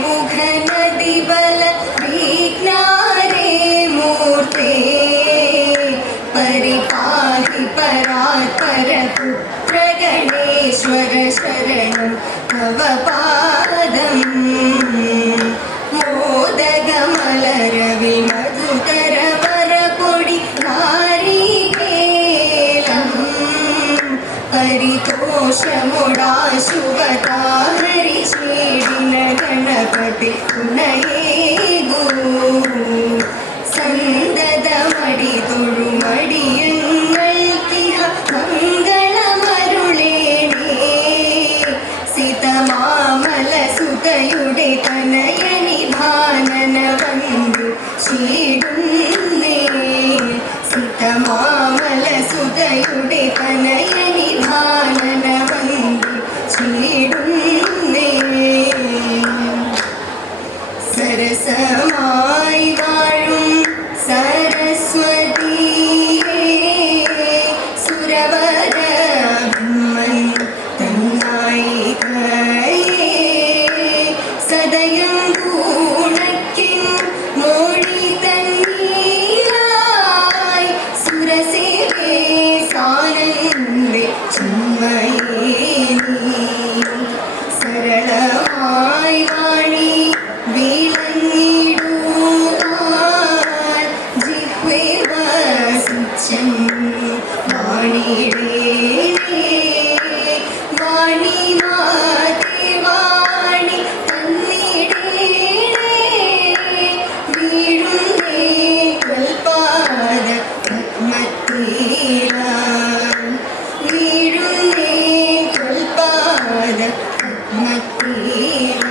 मुघनदिबल विज्ञाने मूर्ते परिपाहि परात्परपुत्रगणेश्वर शरणं तव पादम् मोदगमलरविमधुकरपरपुडि नारीकेलम् परितोषमुडाशुभता create my മനത്തിൽ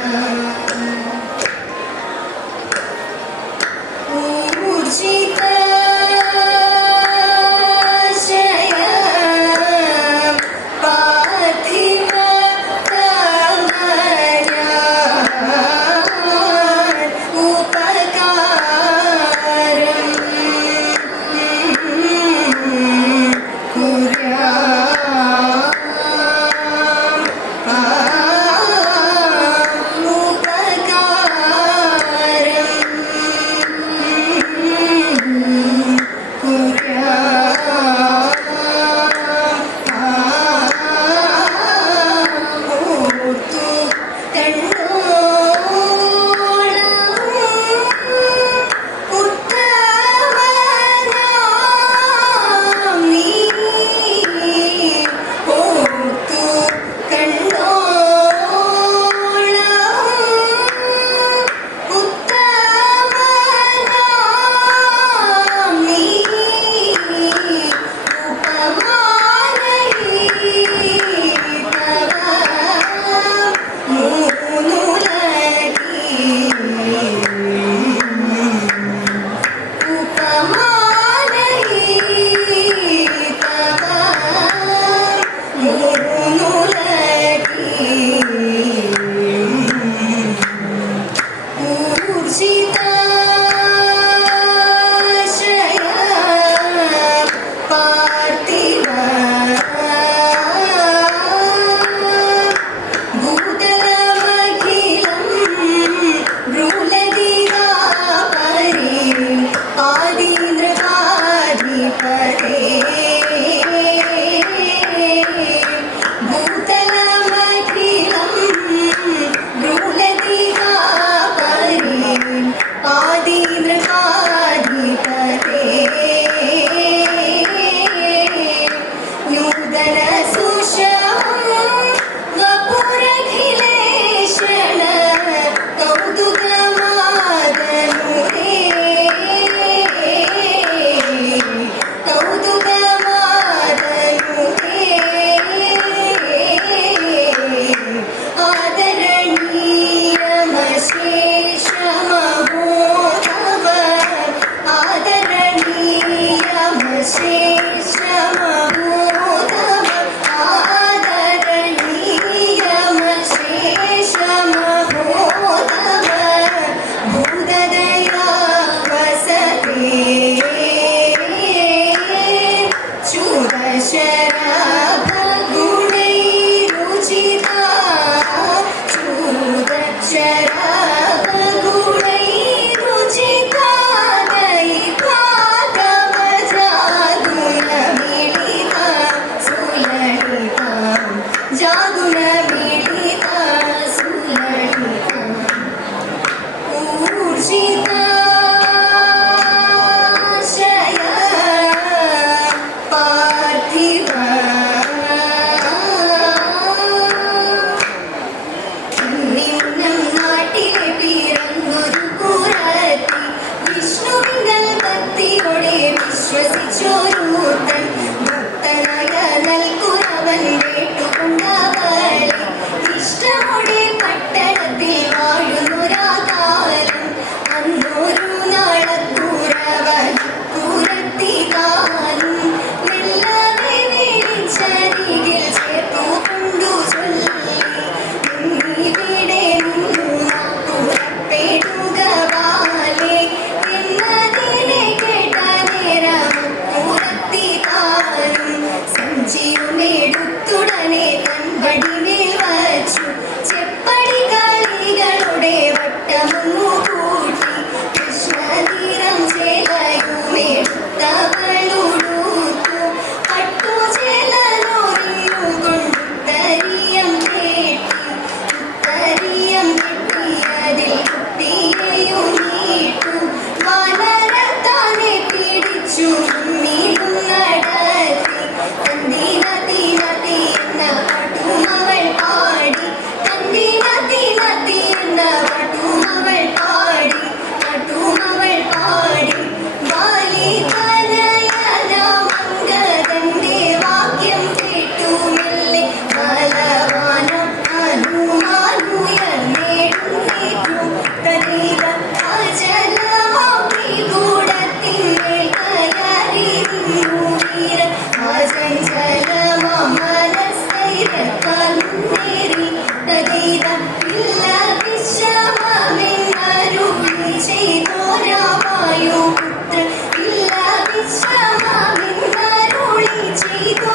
chiquito.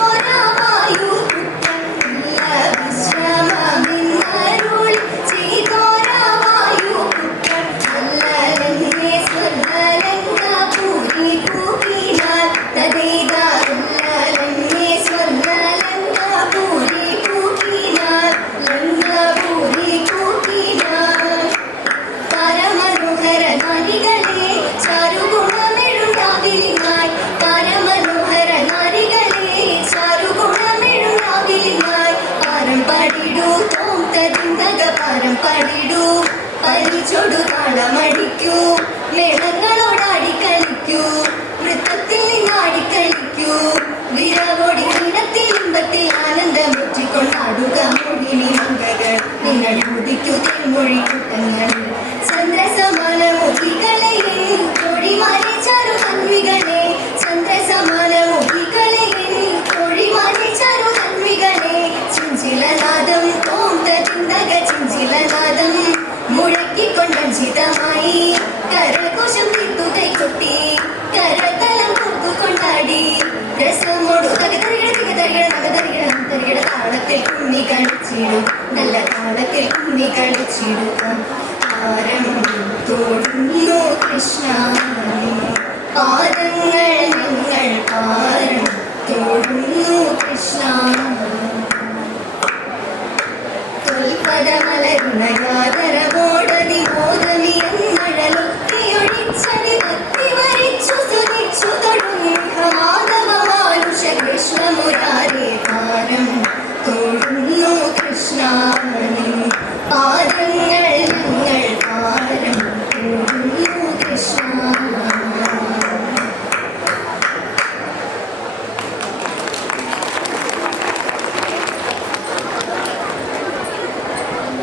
താളം പതിടൂ പരിച്ചൊടു താളമടിക്കൂ മേളങ്ങളോടാടി കളിക്കൂ വൃത്തത്തിൽ നിന്നാടി കളിക്കൂ വീരാവോടി ഇന്നത്തിൽ ഇമ്പത്തിൽ ആനന്ദം വെച്ചിക്കൊണ്ടാടുക മോഹിനി മങ്കകൾ നിങ്ങൾ മുടിക്കൂ തെന്മൊഴി കുട്ടങ്ങൾ. സന്ദ്രസമ Krishna, Hare